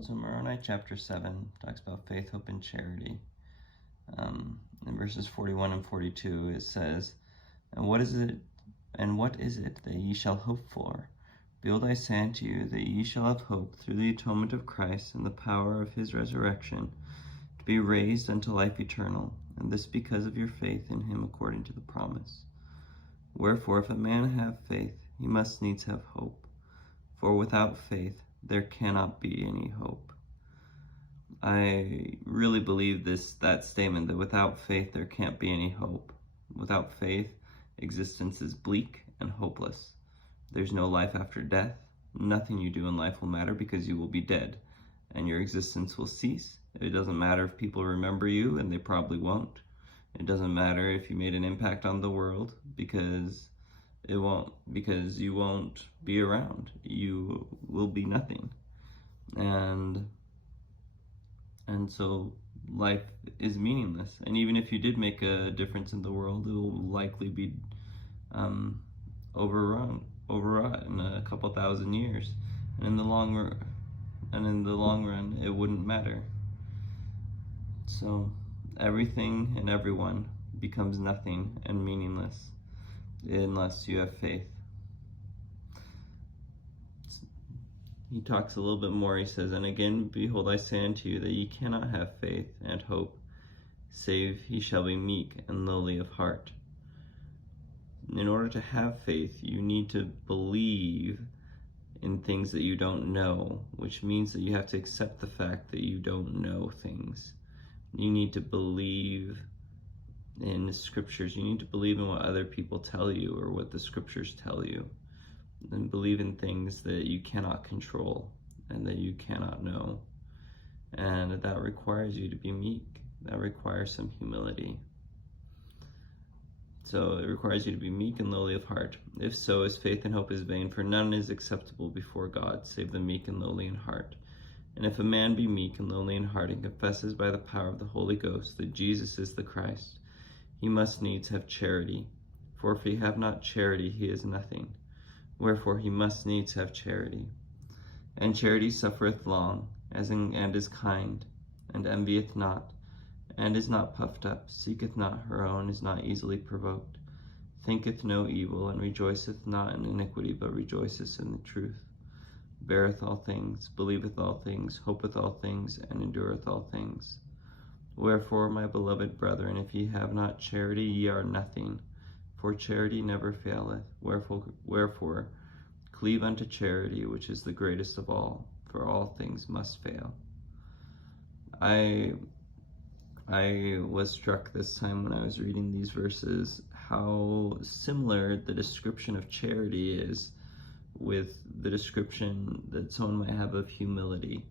So Moroni chapter 7 talks about faith, hope, and charity. In verses 41 and 42 it says, And what is it that ye shall hope for? Behold, I say unto you, that ye shall have hope through the atonement of Christ and the power of his resurrection, to be raised unto life eternal, and this because of your faith in him according to the promise. Wherefore, if a man have faith, he must needs have hope. For without faith there cannot be any hope. I really believe that statement, that without faith there can't be any hope. Without faith, existence is bleak and hopeless. There's no life after death. Nothing you do in life will matter because you will be dead, and your existence will cease. It doesn't matter if people remember you, and they probably won't. It doesn't matter if you made an impact on the world, because you won't be around. You will be nothing. And so life is meaningless. And even if you did make a difference in the world, it will likely be overwrought in a couple thousand years. And in the long run, it wouldn't matter. So everything and everyone becomes nothing and meaningless unless you have faith. He talks a little bit more. He says, And again, behold, I say unto you, that ye cannot have faith and hope, save ye shall be meek and lowly of heart. In order to have faith, you need to believe in things that you don't know, which means that you have to accept the fact that you don't know things. You need to believe in the scriptures. You need to believe in what other people tell you or what the scriptures tell you. And believe in things that you cannot control and that you cannot know. And that requires you to be meek. That requires some humility. So it requires you to be meek and lowly of heart. If so, his faith and hope is vain, for none is acceptable before God, save the meek and lowly in heart. And if a man be meek and lowly in heart, and confesses by the power of the Holy Ghost that Jesus is the Christ, he must needs have charity. For if he have not charity, he is nothing. Wherefore he must needs have charity. And charity suffereth long, and is kind, and envieth not, and is not puffed up, seeketh not her own, is not easily provoked, thinketh no evil, and rejoiceth not in iniquity, but rejoiceth in the truth, beareth all things, believeth all things, hopeth all things, and endureth all things. Wherefore, my beloved brethren, if ye have not charity, ye are nothing. For charity never faileth. Wherefore, cleave unto charity, which is the greatest of all, for all things must fail. I was struck this time when I was reading these verses how similar the description of charity is with the description that someone might have of humility.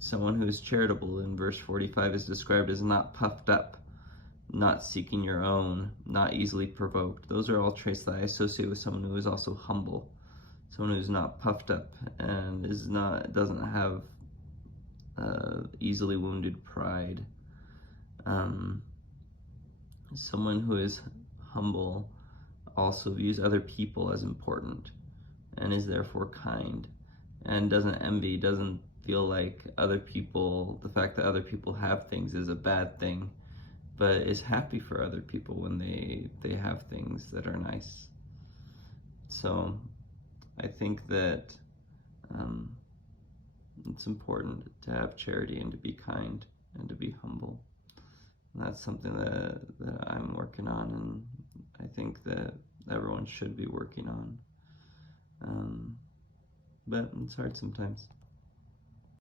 Someone who is charitable in verse 45 is described as not puffed up, not seeking your own, not easily provoked. Those are all traits that I associate with someone who is also humble, someone who's not puffed up and doesn't have easily wounded pride. Someone who is humble also views other people as important and is therefore kind and doesn't envy, doesn't feel like the fact that other people have things is a bad thing, but is happy for other people when they have things that are nice. So I think that it's important to have charity and to be kind and to be humble. And that's something that I'm working on, and I think that everyone should be working on. But it's hard sometimes.